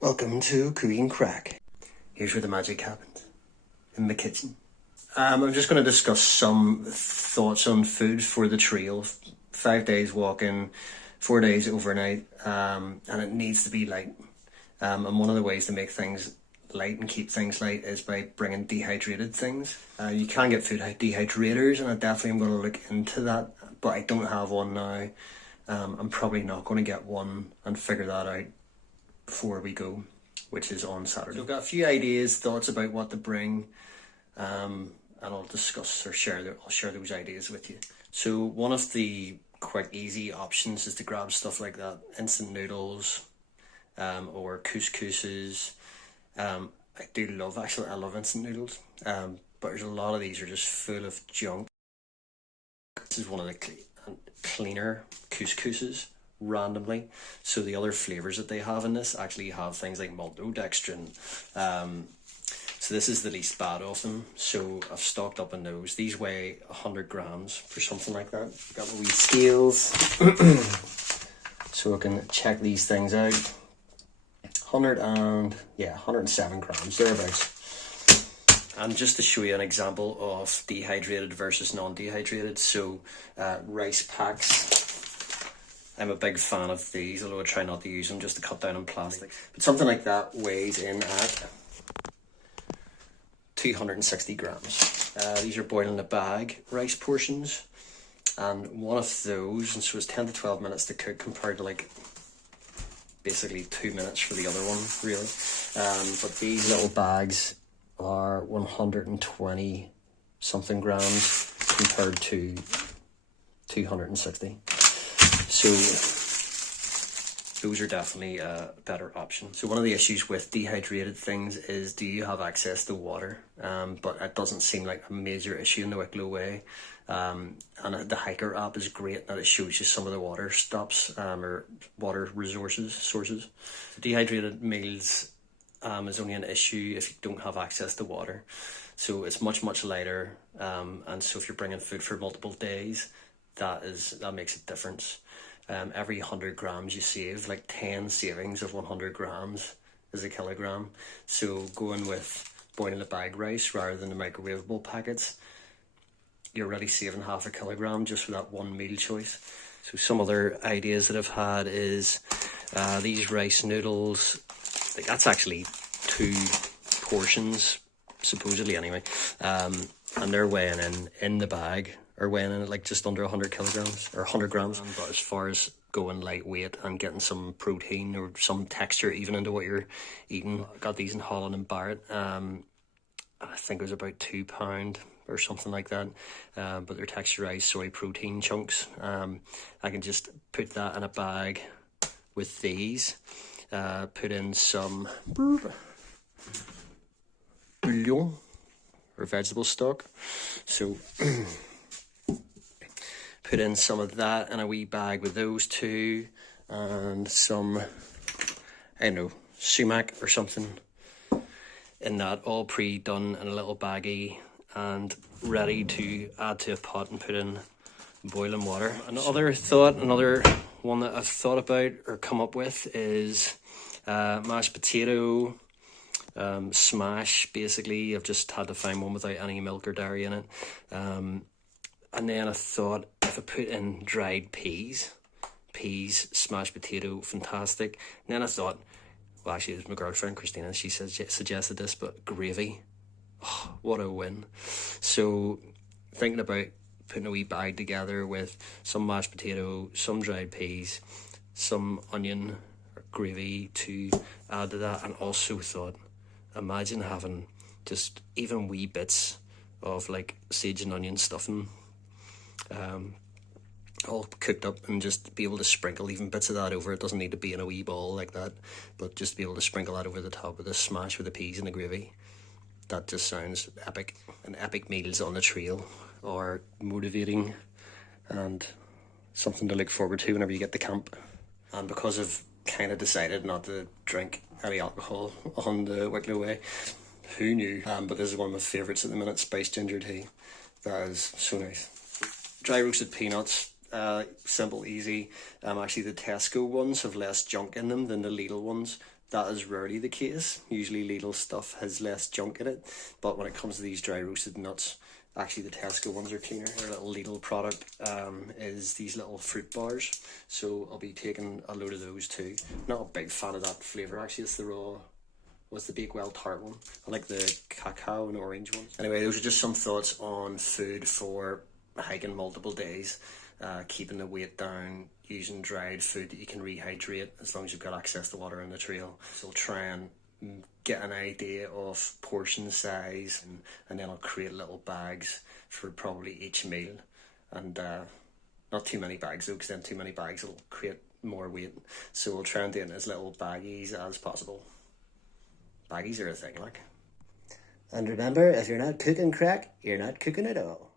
Welcome to Cooking Crack. Here's where the magic happens, in the kitchen. I'm just going to discuss some thoughts on food for the trail. 5 days walking, 4 days overnight, and it needs to be light. And one of the ways to make things light and keep things light is by bringing dehydrated things. You can get food dehydrators, and I definitely am going to look into that, but I don't have one now. I'm probably not going to get one and figure that out before we go, which is on Saturday. So I've got a few ideas, thoughts about what to bring, and I'll discuss or I'll share those ideas with you. So one of the quick, easy options is to grab stuff like that, instant noodles, or couscouses. I love instant noodles, but there's a lot of these are just full of junk. This is one of the cleaner couscouses randomly. So the other flavors that they have in this actually have things like maltodextrin. So this is the least bad of them. So I've stocked up on those. These weigh 100 grams for something like that. Got my wee scales, so I can check these things out. 107 grams thereabouts. And just to show you an example of dehydrated versus non-dehydrated, so rice packs. I'm a big fan of these, although I try not to use them just to cut down on plastic. But something like that weighs in at 260 grams. These are boiled in a bag rice portions, and one of those, and so it's 10 to 12 minutes to cook compared to like basically 2 minutes for the other one, really. But these little bags are 120 something grams compared to 260. So those are definitely a better option. So one of the issues with dehydrated things is, do you have access to water? But it doesn't seem like a major issue in the Wicklow Way. And the Hiker app is great that it shows you some of the water stops or water sources. Dehydrated meals is only an issue if you don't have access to water. So it's much lighter, and so if you're bringing food for multiple days, that makes a difference. Every 100 grams you save, like 10 savings of 100 grams is a kilogram. So going with boiling a bag rice rather than the microwavable packets, you're really saving half a kilogram just for that one meal choice. So some other ideas that I've had is these rice noodles. Like, that's actually 2 portions, supposedly anyway, and they're weighing in the bag, or weighing in at like just under 100 kilograms or 100 grams. But as far as going lightweight and getting some protein or some texture even into what you're eating, I got these in Holland and Barrett. I think it was about £2 or something like that, but they're texturized soy protein chunks. I can just put that in a bag with these, put in some bouillon or vegetable stock, so put in some of that in a wee bag with those two, and some, I don't know, sumac or something in that, all pre-done in a little baggie and ready to add to a pot and put in boiling water. Another one that I've thought about or come up with is mashed potato smash. Basically, I've just had to find one without any milk or dairy in it. And then I thought, if I put in dried peas, smashed potato, fantastic. And then I thought, well, actually, it was my girlfriend, Christina, she suggested this, but gravy. Oh, what a win. So, thinking about putting a wee bag together with some mashed potato, some dried peas, some onion or gravy to add to that, and also thought, imagine having just even wee bits of like sage and onion stuffing, all cooked up, and just be able to sprinkle even bits of that over. It doesn't need to be in a wee ball like that, but just be able to sprinkle that over the top of the smash with the peas and the gravy. That just sounds epic. And epic meals on the trail are motivating and something to look forward to whenever you get to camp. And because I've kind of decided not to drink any alcohol on the Wicklow Way, who knew? But this is one of my favourites at the minute, spiced ginger tea. That is so nice. Dry roasted peanuts, simple, easy. Actually, the Tesco ones have less junk in them than the Lidl ones, That is rarely the case. Usually Lidl stuff has less junk in it, but when it comes to these dry roasted nuts, actually the Tesco ones are cleaner. Their little Lidl product is these little fruit bars, so I'll be taking a load of those too. Not a big fan of that flavour actually. It's the raw, what's the Bakewell tart one? I like the cacao and orange ones. Anyway, those are just some thoughts on food for hiking multiple days, keeping the weight down, using dried food that you can rehydrate as long as you've got access to water on the trail. So I'll try and get an idea of portion size, and then I'll create little bags for probably each meal, and not too many bags though, because then too many bags will create more weight. So we'll try and do it in as little baggies as possible. Baggies are a thing, like. And remember, if you're not cooking crack, you're not cooking at all.